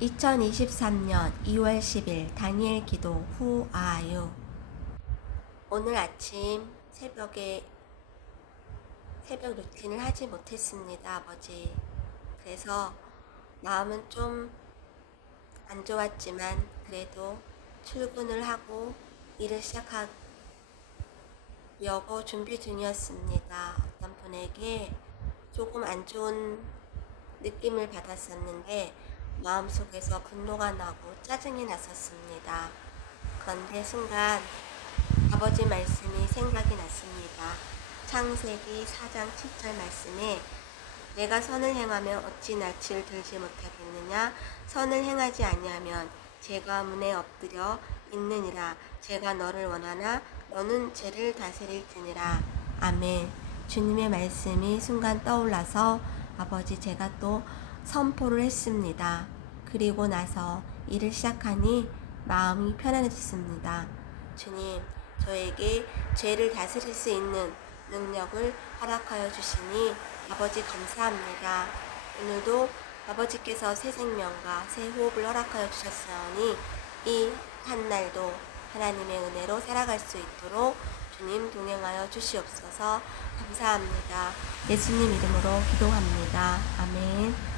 2023년 2월 10일 다니엘 기도 후 아유. 오늘 아침 새벽에 새벽 루틴을 하지 못했습니다 아버지. 그래서 마음은 좀 안 좋았지만 그래도 출근을 하고 일을 시작하려고 준비 중이었습니다. 어떤 분에게 조금 안 좋은 느낌을 받았었는데 마음속에서 분노가 나고 짜증이 났었습니다. 그런데 순간 아버지 말씀이 생각이 났습니다. 창세기 4장 7절 말씀에 내가 선을 행하면 어찌 낯을 들지 못하겠느냐? 선을 행하지 아니하면 죄가 문에 엎드려 있느니라. 제가 너를 원하나? 너는 죄를 다스릴지니라. 아멘. 주님의 말씀이 순간 떠올라서 아버지 제가 또 선포를 했습니다. 그리고 나서 일을 시작하니 마음이 편안해졌습니다. 주님, 저에게 죄를 다스릴 수 있는 능력을 허락하여 주시니 아버지 감사합니다. 오늘도 아버지께서 새 생명과 새 호흡을 허락하여 주셨사오니 이 한날도 하나님의 은혜로 살아갈 수 있도록 주님 동행하여 주시옵소서 감사합니다. 예수님 이름으로 기도합니다. 아멘.